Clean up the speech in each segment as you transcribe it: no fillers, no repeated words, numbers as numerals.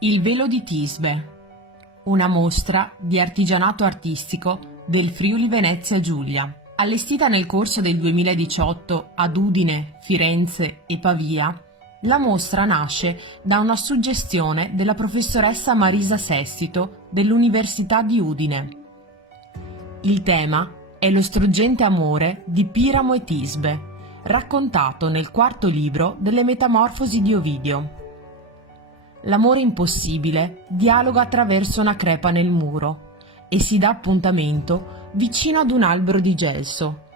Il velo di Tisbe, una mostra di artigianato artistico del Friuli Venezia Giulia. Allestita nel corso del 2018 ad Udine, Firenze e Pavia, la mostra nasce da una suggestione della professoressa Marisa Sestito dell'Università di Udine. Il tema è lo struggente amore di Piramo e Tisbe, raccontato nel quarto libro delle Metamorfosi di Ovidio. L'amore impossibile dialoga attraverso una crepa nel muro e si dà appuntamento vicino ad un albero di gelso,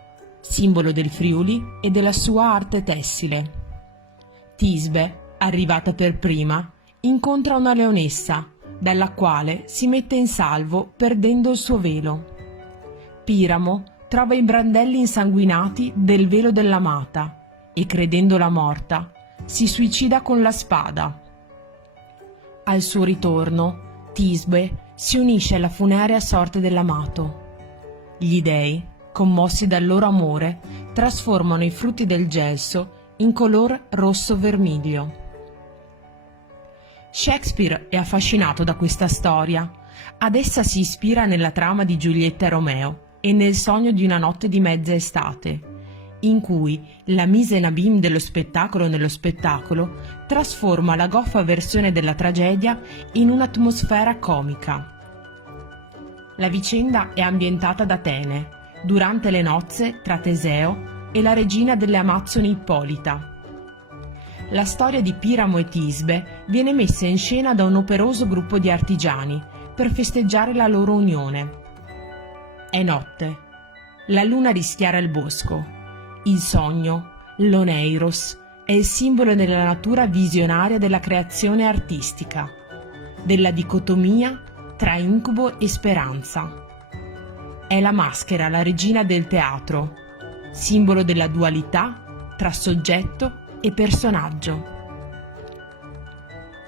simbolo del Friuli e della sua arte tessile. Tisbe, arrivata per prima, incontra una leonessa, dalla quale si mette in salvo perdendo il suo velo. Piramo trova i brandelli insanguinati del velo dell'amata e, credendola morta, si suicida con la spada. Al suo ritorno, Tisbe si unisce alla funerea sorte dell'amato. Gli dei, commossi dal loro amore, trasformano i frutti del gelso in color rosso vermiglio. Shakespeare è affascinato da questa storia. Ad essa si ispira nella trama di Giulietta e Romeo e nel sogno di una notte di mezza estate, in cui la mise en abîme dello spettacolo nello spettacolo trasforma la goffa versione della tragedia in un'atmosfera comica. La vicenda è ambientata ad Atene, durante le nozze tra Teseo e la regina delle Amazzoni Ippolita. La storia di Piramo e Tisbe viene messa in scena da un operoso gruppo di artigiani per festeggiare la loro unione. È notte. La luna rischiara il bosco. Il sogno, l'oneiros, è il simbolo della natura visionaria della creazione artistica, della dicotomia tra incubo e speranza. È la maschera, la regina del teatro, simbolo della dualità tra soggetto e personaggio.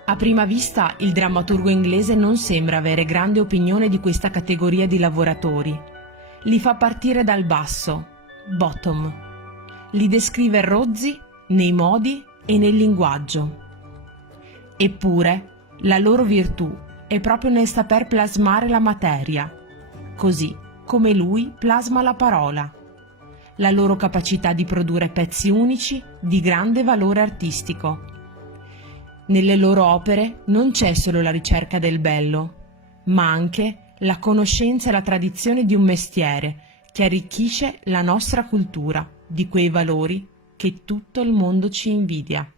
A prima vista il drammaturgo inglese non sembra avere grande opinione di questa categoria di lavoratori. Li fa partire dal basso, bottom. Li descrive rozzi nei modi e nel linguaggio. Eppure, la loro virtù è proprio nel saper plasmare la materia, così come lui plasma la parola. La loro capacità di produrre pezzi unici di grande valore artistico. Nelle loro opere non c'è solo la ricerca del bello, ma anche la conoscenza e la tradizione di un mestiere che arricchisce la nostra cultura di quei valori che tutto il mondo ci invidia.